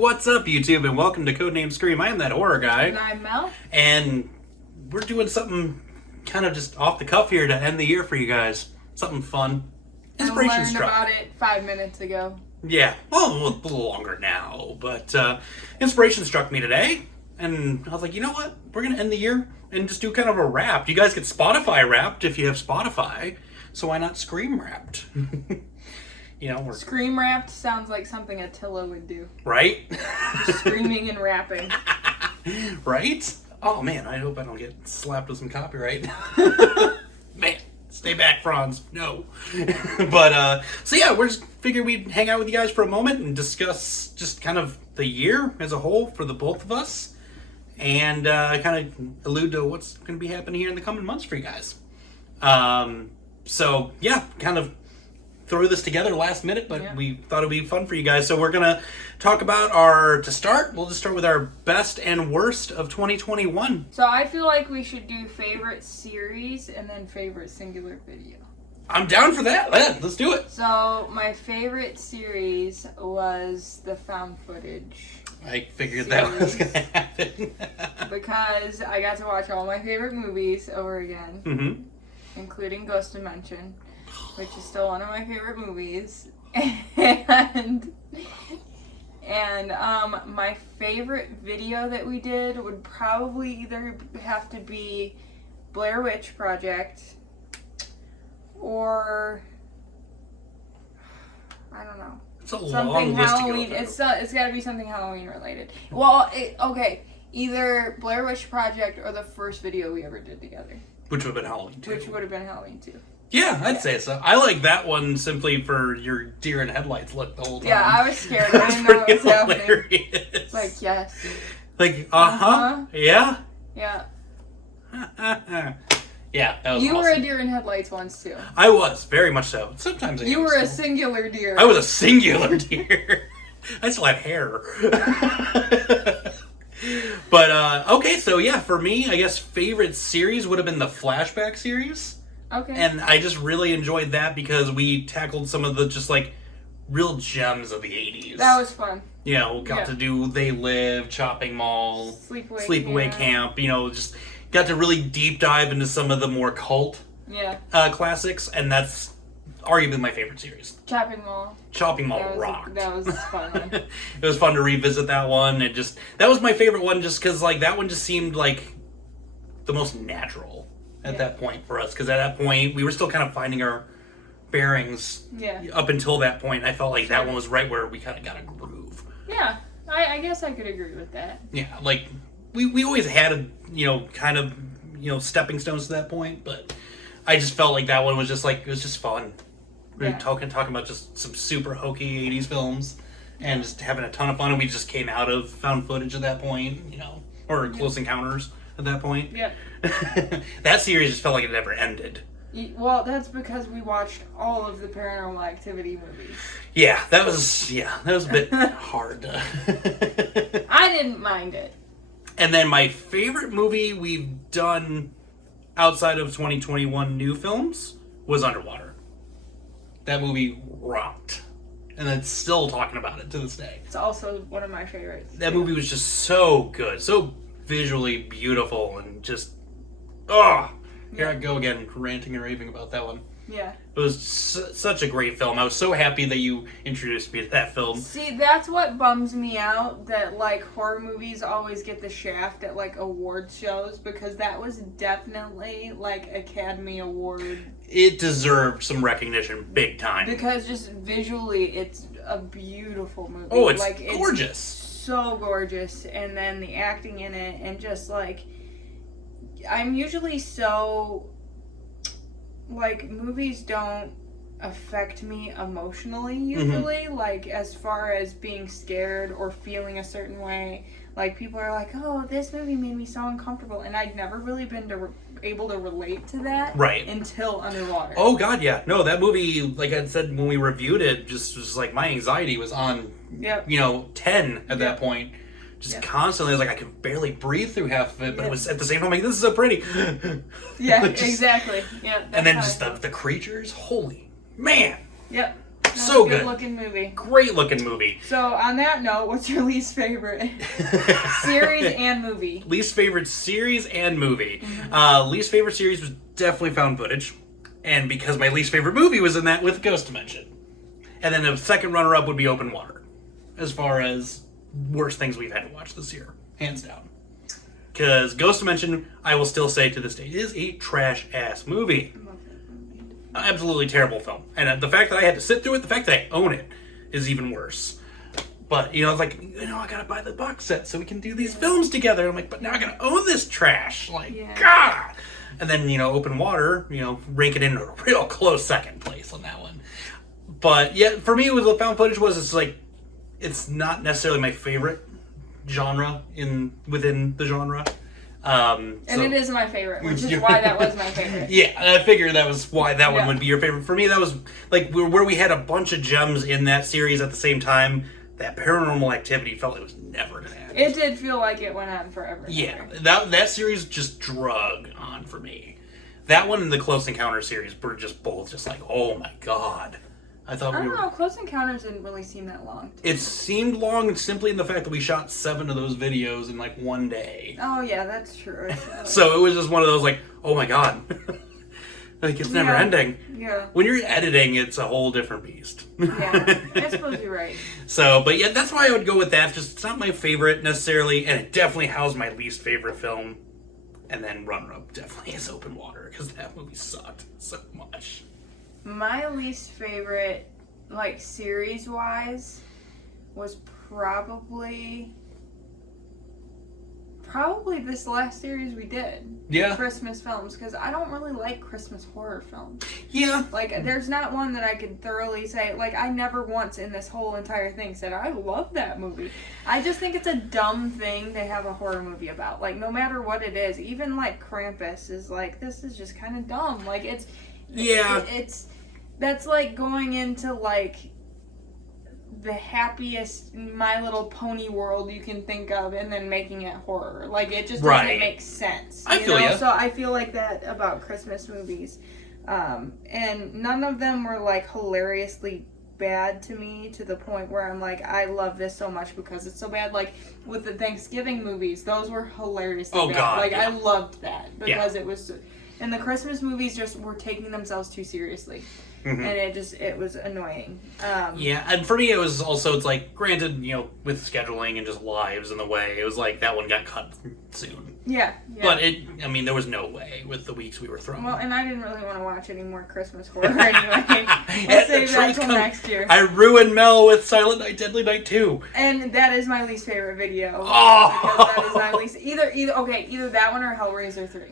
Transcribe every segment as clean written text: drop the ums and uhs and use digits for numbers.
what's up, YouTube, and welcome to Codename Scream. I am that horror guy. And I'm Mel. And we're doing something kind of just off the cuff here to end the year for you guys. Something fun. Inspiration I learned struck. about it 5 minutes ago. Yeah, well, a little longer now, but inspiration struck me today, and I was like, you know what? We're going to end the year and just do kind of a wrap. You guys get Spotify wrapped if you have Spotify, so why not Scream wrapped? We're... Scream wrapped sounds like something Attila would do. Right? Just screaming and rapping. Right? Oh man, I hope I don't get slapped with some copyright. Man, stay back, Franz. No. But, so yeah, we're just figured we'd hang out with you guys for a moment and discuss just kind of the year as a whole for the both of us. And kind of allude to what's going to be happening here in the coming months for you guys. So, yeah, kind of throw this together last minute, but we thought it'd be fun for you guys. So we're going to talk about we'll just start with our best and worst of 2021. So I feel like we should do favorite series and then favorite singular video. I'm down for that. Let's do it. So my favorite series was the found footage. I figured that was going to happen. Because I got to watch all my favorite movies over again, including Ghost Dimension, which is still one of my favorite movies. And my favorite video that we did would probably either have to be Blair Witch Project or I don't know. It's a something long list Halloween. to go It's got to be something Halloween related. Well, okay, either Blair Witch Project or the first video we ever did together. Which would have been Halloween too. Which would have been Halloween too. Yeah, I'd say so. I like that one simply for your deer in headlights look the whole time. Yeah, I was scared. I didn't know what was happening. Hilarious. It's like, yes. Like, yeah? Yeah. Yeah, that was You awesome. were a deer in headlights once too. I was, very much so. Sometimes I You am were a still. singular deer. I was a singular deer. I still had hair. But, okay, so yeah, for me, I guess favorite series would have been the Flashback series. Okay. And I just really enjoyed that because we tackled some of the just like real gems of the 80s. That was fun. Got to do They Live, Chopping Mall, Sleepaway Camp. Just got to really deep dive into some of the more cult classics, and that's arguably my favorite series. Chopping Mall rocked. That was fun. It was fun to revisit that one. That was my favorite one just because like that one just seemed like the most natural at that point for us, because at that point we were still kind of finding our bearings. Up until that point, I felt like that one was right where we kind of got a groove. Yeah, I guess I could agree with that. Yeah, like we always had kind of stepping stones to that point, but I just felt like that one was just like it was just fun. We were talking about just some super hokey 80s films and just having a ton of fun, and we just came out of found footage at that point, or Close Encounters at that point. Yeah. That series just felt like it never ended. Well, that's because we watched all of the Paranormal Activity movies. Yeah, that was a bit hard. I didn't mind it. And then my favorite movie we've done outside of 2021 new films was Underwater. That movie rocked. And I'm still talking about it to this day. It's also one of my favorites. That movie was just so good, so visually beautiful, and just here I go again, ranting and raving about that one. Yeah. It was such a great film. I was so happy that you introduced me to that film. See, that's what bums me out, that like horror movies always get the shaft at like award shows, because that was definitely like Academy Award. It deserved some recognition big time. Because just visually it's a beautiful movie. Oh, it's like, gorgeous. It's so gorgeous, and then the acting in it, and just like I'm usually so like movies don't affect me emotionally usually, like as far as being scared or feeling a certain way. Like people are like, oh, this movie made me so uncomfortable, and I'd never really been able to relate to that until Underwater. Oh god, yeah. No, that movie, like I said when we reviewed it, just was like my anxiety was on 10 at that point. Just constantly, I was like, I could barely breathe through half of it, but it was at the same time like, this is so pretty. Yeah, exactly. Yeah. And then just the creatures, holy man. Yep. So good. Good looking movie. Great looking movie. So on that note, what's your least favorite series and movie? Least favorite series and movie. Mm-hmm. Least favorite series was definitely Found Footage. And because my least favorite movie was in that with Ghost Dimension. And then the second runner-up would be Open Water. As far as worst things we've had to watch this year. Hands down. Because Ghost Dimension, I will still say to this day, is a trash-ass movie. Absolutely terrible film. And the fact that I had to sit through it, the fact that I own it, is even worse. But, it's like, I gotta buy the box set so we can do these films together. I'm like, but now I gotta own this trash. Like, God! And then, Open Water, rank it in a real close second place on that one. But, yeah, for me, with what Found Footage was, it's like, it's not necessarily my favorite genre within the genre. And it is my favorite, which is why that was my favorite. Yeah, I figured that was why that one would be your favorite. For me, that was like where we had a bunch of gems in that series at the same time. That Paranormal Activity felt it was never going to end. It did feel like it went on forever. Yeah, that series just drug on for me. That one and the Close Encounter series were just both just like, oh my god. I don't know, Close Encounters didn't really seem that long. It seemed long simply in the fact that we shot 7 of those videos in like one day. Oh yeah, that's true. So it was just one of those like, oh my god. Like, it's never ending. Yeah. When you're editing, it's a whole different beast. Yeah, I suppose you're right. So, but yeah, that's why I would go with that. Just, it's not my favorite necessarily, and it definitely housed my least favorite film. And then runner-up definitely is Open Water, because that movie sucked so much. My least favorite, like, series-wise, was probably this last series we did. Yeah. Christmas films, because I don't really like Christmas horror films. Yeah. Like, there's not one that I could thoroughly say, like, I never once in this whole entire thing said, I love that movie. I just think it's a dumb thing to have a horror movie about. Like, no matter what it is, even, like, Krampus is like, this is just kind of dumb. Like, it's... Yeah. That's like going into, like, the happiest My Little Pony world you can think of and then making it horror. Like, it just doesn't make sense. I feel you. So I feel like that about Christmas movies. And none of them were, like, hilariously bad to me to the point where I'm like, I love this so much because it's so bad. Like, with the Thanksgiving movies, those were hilariously bad. God, like, yeah. I loved that because it was... And the Christmas movies just were taking themselves too seriously. Mm-hmm. And it was annoying. Yeah, and for me it was also, it's like, granted, with scheduling and just lives in the way, it was like that one got cut soon. Yeah. But there was no way with the weeks we were thrown. Well, and I didn't really want to watch any more Christmas horror anyway. We'll save that till next year. I ruined Mel with Silent Night, Deadly Night 2. And that is my least favorite video. Oh! Because that is my least... Either that one or Hellraiser 3.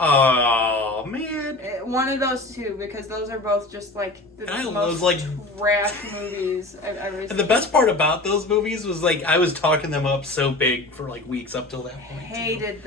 Oh, man. One of those two, because those are both just, like, the most trash movies I've ever seen. And the best part about those movies was, like, I was talking them up so big for, like, weeks up till that point. Hated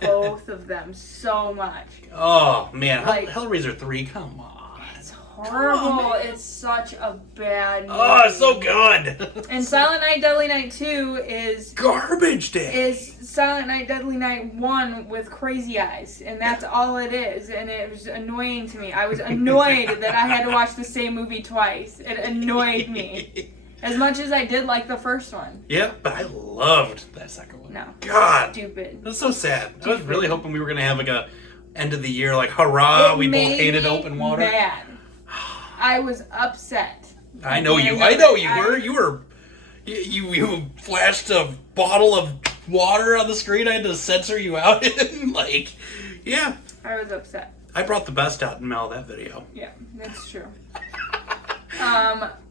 both of them so much. Oh, man. Like, Hellraiser 3, come on. It's horrible. It's such a bad movie. Oh, it's so good. And Silent Night, Deadly Night 2 is... Garbage Day. Is Silent Night, Deadly Night 1 with crazy eyes. And that's all it is. And it was annoying to me. I was annoyed that I had to watch the same movie twice. It annoyed me. As much as I did like the first one. Yeah, but I loved that second one. No. God. Stupid. That's so sad. I was really hoping we were going to have, like, a end of the year, like, hurrah, we both hated Open Water. Mad. I was upset. I know you were. You flashed a bottle of water on the screen. I had to censor you out. Like, yeah. I was upset. I brought the best out in Mel that video. Yeah, that's true.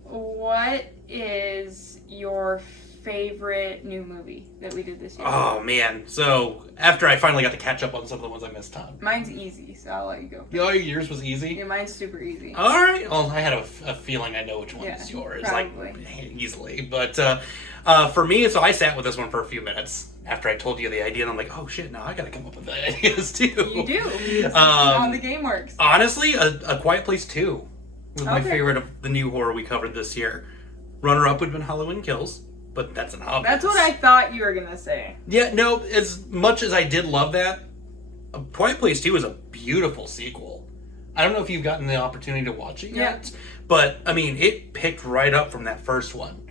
What is your favorite new movie that we did this year? Oh, man. So, after I finally got to catch up on some of the ones I missed on. Mine's easy, so I'll let you go. Oh, yours was easy? Yeah, mine's super easy. All right. Well, I had a feeling I know which one is yours. Probably. Like, easily. But for me, so I sat with this one for a few minutes after I told you the idea, and I'm like, oh, shit, now I got to come up with the ideas, too. You do. How the game works. Honestly, A Quiet Place 2 was my favorite of the new horror we covered this year. Runner-up would have been Halloween Kills. But that's an obvious. That's what I thought you were going to say. Yeah, no, as much as I did love that, A Quiet Place 2 is a beautiful sequel. I don't know if you've gotten the opportunity to watch it yet, but I mean, it picked right up from that first one.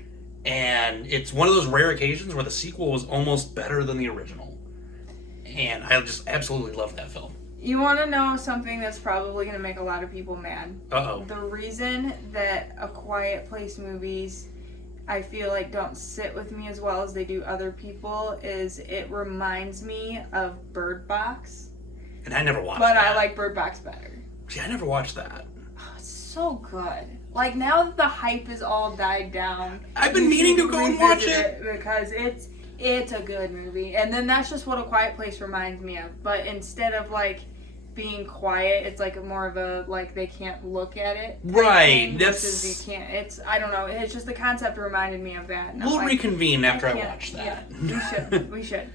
And it's one of those rare occasions where the sequel was almost better than the original. And I just absolutely love that film. You want to know something that's probably going to make a lot of people mad? Uh-oh. The reason that A Quiet Place movies, I feel like, don't sit with me as well as they do other people is it reminds me of Bird Box. And I never watched that. that. But I like Bird Box better. See, I never watched that. Oh, it's so good. Like, now that the hype is all died down, I've been meaning to go and watch it. Because it's a good movie. And then that's just what A Quiet Place reminds me of. But instead of, like, being quiet, it's like more of a, like, they can't look at it. Right. That's... You can't, it's, I don't know. It's just the concept reminded me of that. We'll reconvene after I watch that. Yeah, we should.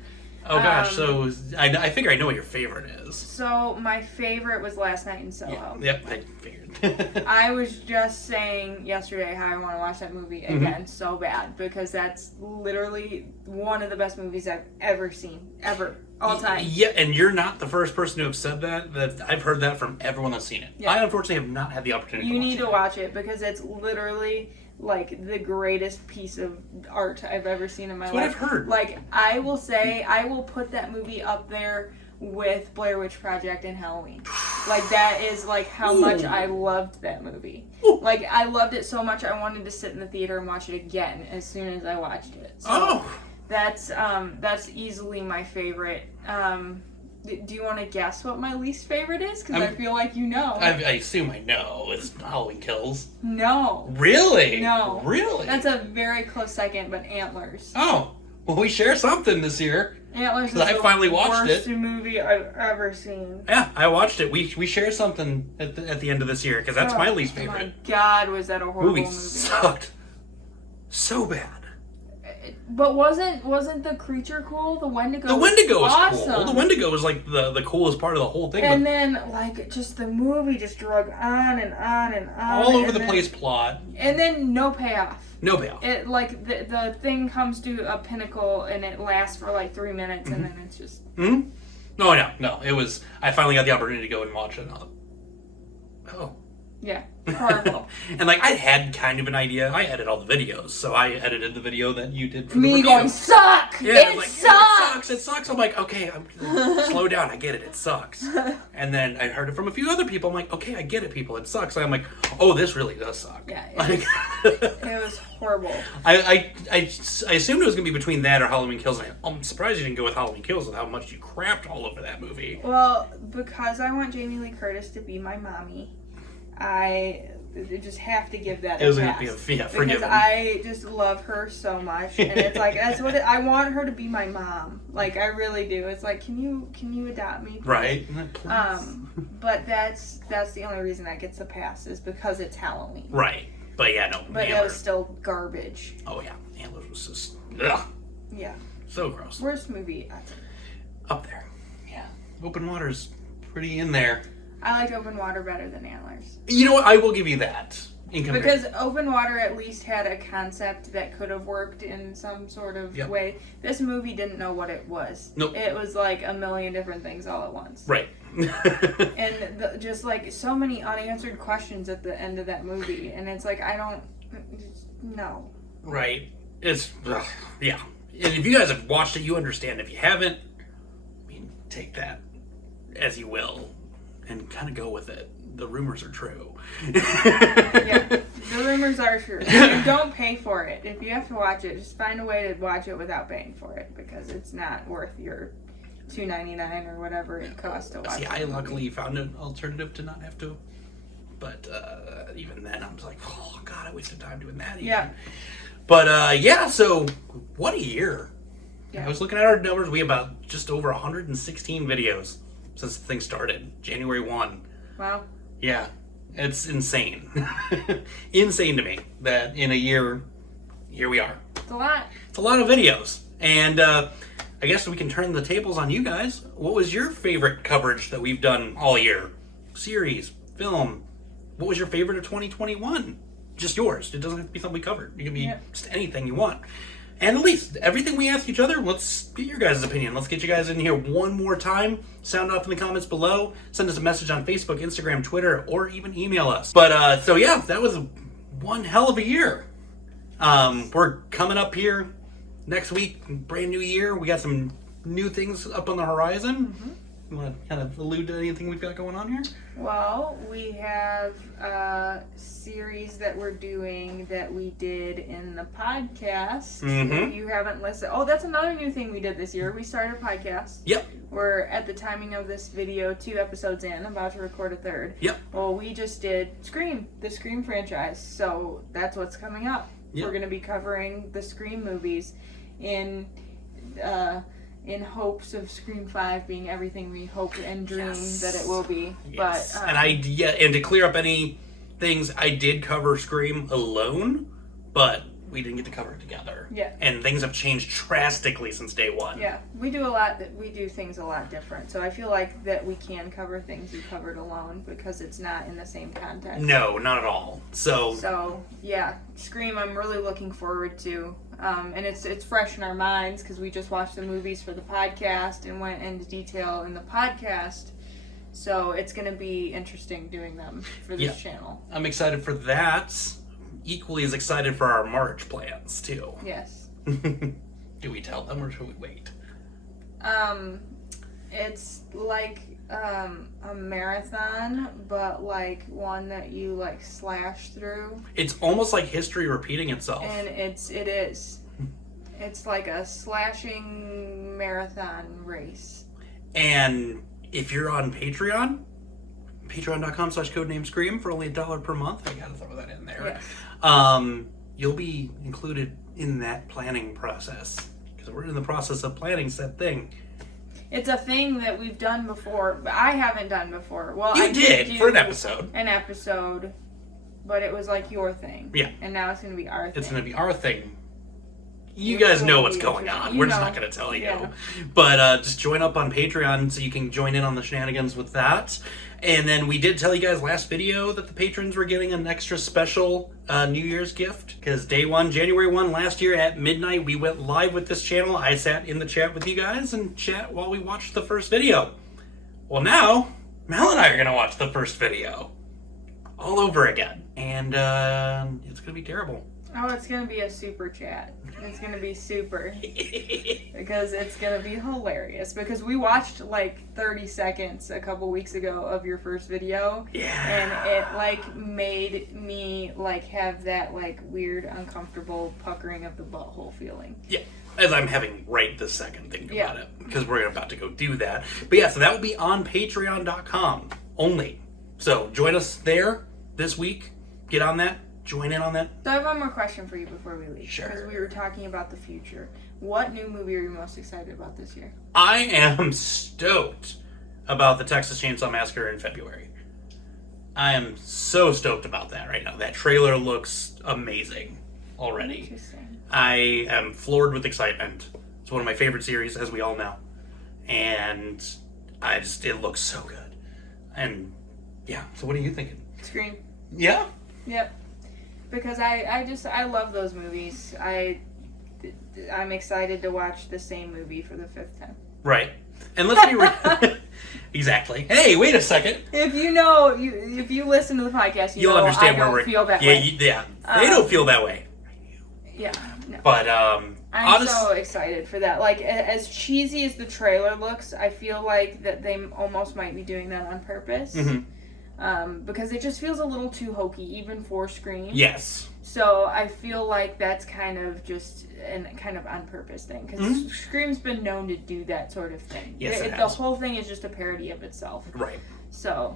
Oh gosh, so I figure I know what your favorite is. So my favorite was Last Night in Soho. Yep, I figured. I was just saying yesterday how I want to watch that movie again so bad because that's literally one of the best movies I've ever seen, ever, all time. Yeah, and you're not the first person to have said that. That I've heard that from everyone that's seen it. Yeah. I unfortunately have not had the opportunity to watch it. You need to watch it because it's literally like the greatest piece of art I've ever seen in my life. That's what I've heard. Like, I will say, I will put that movie up there with Blair Witch Project and Halloween. Like, that is, like, how much I loved that movie. Ooh. Like, I loved it so much I wanted to sit in the theater and watch it again as soon as I watched it. So that's easily my favorite. Do you want to guess what my least favorite is? Because I feel like you know. I assume I know. It's Halloween Kills. No. Really? No. Really? That's a very close second, but Antlers. Oh. Well, we share something this year. Antlers is I finally watched worst movie I've ever seen. Yeah, I watched it. We share something at the end of this year, because that's my least favorite. Oh my God, was that a horrible movie. Sucked. So bad. But wasn't the creature cool? The Wendigo. The Wendigo was awesome. cool. The Wendigo was like the coolest part of the whole thing. And then like just the movie just drug on and on and on. All over the place plot. And then no payoff. No payoff. It like the thing comes to a pinnacle and it lasts for like 3 minutes and then it's just. No. It was. I finally got the opportunity to go and watch it. And I thought, oh. Yeah, horrible. And like I had kind of an idea. I edit all the videos, so I edited the video that you did for the Me review. going suck. Yeah, it sucks. It sucks. I'm like, okay, slow down. I get it. It sucks. And then I heard it from a few other people. I'm like, okay, I get it, people. It sucks. And I'm like, oh, this really does suck. Yeah, it was horrible. I assumed it was gonna be between that or Halloween Kills. And I'm surprised you didn't go with Halloween Kills with how much you crapped all over that movie. Well, because I want Jamie Lee Curtis to be my mommy. I just have to give that a pass. It was going to be forgiven. Because I just love her so much. And it's like, that's what I want her to be my mom. Like, I really do. It's like, can you adopt me? Please? Right. But that's the only reason that gets a pass is because it's Halloween. Right. But yeah, no. But it was still garbage. Oh, yeah. Antlers was just, ugh. Yeah. So gross. Worst movie ever. Up there. Yeah. Open Water's pretty in there. I like Open Water better than Antlers. You know what? I will give you that. Because Open Water at least had a concept that could have worked in some sort of way. This movie didn't know what it was. Nope. It was like a million different things all at once. Right. And just like so many unanswered questions at the end of that movie. And it's like, no. Right. It's, yeah. And if you guys have watched it, you understand. If you haven't, I mean, take that as you will. And kind of go with it. The rumors are true. Yeah, the rumors are true. And don't pay for it. If you have to watch it, just find a way to watch it without paying for it because it's not worth your $2.99 or whatever it costs to watch. See, I luckily found an alternative to not have to. But even then, I was like, oh God, I wasted time doing that. Even. Yeah. But so what a year! Yeah. I was looking at our numbers. We have about just over 116 videos. Since the thing started, January 1. Wow. Yeah, it's insane. Insane to me that in a year, here we are. It's a lot. It's a lot of videos. And I guess we can turn the tables on you guys. What was your favorite coverage that we've done all year? Series, film. What was your favorite of 2021? Just yours. It doesn't have to be something we covered. It can be just anything you want. And at least everything we ask each other, let's get your guys' opinion. Let's get you guys in here one more time. Sound off in the comments below. Send us a message on Facebook, Instagram, Twitter, or even email us. But, so yeah, that was one hell of a year. We're coming up here next week, brand new year. We got some new things up on the horizon. Mm-hmm. You want to kind of allude to anything we've got going on here? Well, we have a series that we're doing that we did in the podcast. Mm-hmm. If you haven't listened, that's another new thing we did this year. We started a podcast. Yep. We're at the timing of this video 2 episodes in, about to record a 3rd. Yep. Well, we just did Scream, the Scream franchise. So that's what's coming up. Yep. We're going to be covering the Scream movies in hopes of Scream 5 being everything we hope and dream that it will be. Yes. But and to clear up any things, I did cover Scream alone, but we didn't get to cover it together. Yeah. And things have changed drastically since day one. Yeah, we do things a lot different. So I feel like that we can cover things you covered alone because it's not in the same context. No, not at all. So yeah, Scream I'm really looking forward to. And it's fresh in our minds because we just watched the movies for the podcast and went into detail in the podcast. So it's going to be interesting doing them for this channel. I'm excited for that. Equally as excited for our March plans, too. Yes. Do we tell them or should we wait? It's like a marathon, but like one that you like slash through. It's almost like history repeating itself. And it is. It's like a slashing marathon race. And if you're on Patreon, patreon.com/codenamescream for only $1 per month. I gotta throw that in there. Yes. You'll be included in that planning process because we're in the process of planning said thing. It's a thing that we've done before, but I haven't done before. Well, you I did for an episode, but it was like your thing. Yeah. And now it's going to be our thing. It's going to be our thing. You guys know what's going on. We're just not going to tell you. Yeah. But just join up on Patreon so you can join in on the shenanigans with that. And then we did tell you guys last video that the patrons were getting an extra special New Year's gift. Because day one, January 1 last year at midnight, we went live with this channel. I sat in the chat with you guys and chat while we watched the first video. Well, now, Mel and I are going to watch the first video all over again. And it's going to be terrible. Oh, it's going to be a super chat. It's going to be super. Because it's going to be hilarious. Because we watched like 30 seconds a couple weeks ago of your first video. Yeah. And it like made me like have that like weird, uncomfortable puckering of the butthole feeling. Yeah. As I'm having right this second thinking about it. Because we're about to go do that. But yeah, so that will be on patreon.com only. So join us there this week. Get on that. Join in on that. So I have one more question for you before we leave. Sure. Because we were talking about the future. What new movie are you most excited about this year? I am stoked about the Texas Chainsaw Massacre in February. I am so stoked about that right now. That trailer looks amazing already. Interesting. I am floored with excitement. It's one of my favorite series, as we all know. And it looks so good. And yeah, so what are you thinking? Scream. Yeah? Yep. Because I love those movies. I'm excited to watch the same movie for the 5th time. Right. And let's be real. Exactly. Hey, wait a second. If you listen to the podcast, you'll understand I where don't we're feel that way. way. Yeah. They don't feel that way. Yeah. No. But I'm so excited for that. Like as cheesy as the trailer looks, I feel like that they almost might be doing that on purpose. Mm-hmm. Because it just feels a little too hokey, even for Scream. Yes. So I feel like that's kind of just a kind of on purpose thing. Because Scream's been known to do that sort of thing. Yes, the whole thing is just a parody of itself. Right. So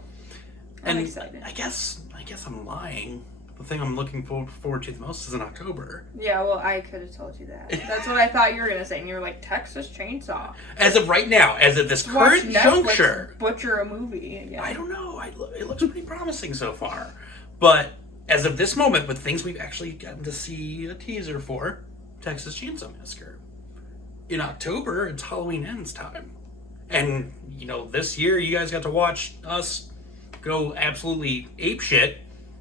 I'm excited. I guess I'm lying. The thing I'm looking forward to the most is in October. Yeah, well, I could have told you that. That's what I thought you were going to say. And you were like, Texas Chainsaw. As of right now, as of this current juncture. Butcher a movie again. I don't know. It looks pretty promising so far. But as of this moment, with things we've actually gotten to see a teaser for, Texas Chainsaw Massacre. In October, it's Halloween Ends time. And, this year you guys got to watch us go absolutely apeshit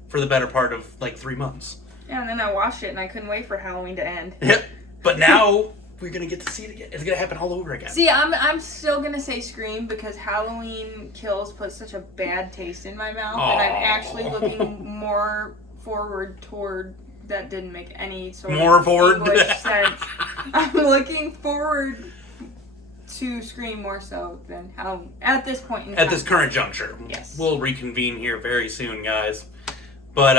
for the better part of, 3 months. Yeah, and then I watched it and I couldn't wait for Halloween to end. Yep. But now we're gonna get to see it again. It's gonna happen all over again. See, I'm still gonna say Scream because Halloween Kills put such a bad taste in my mouth, and I'm actually looking more forward toward. That didn't make any sort of English sense. I'm looking forward to Scream more so than how at this point in time. At this current juncture. Yes. We'll reconvene here very soon, guys. But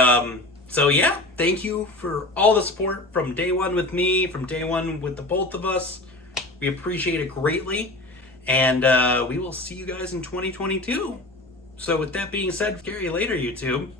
so yeah, thank you for all the support from day one with me, from day one with the both of us. We appreciate it greatly. And we will see you guys in 2022. So with that being said, carry you later, YouTube.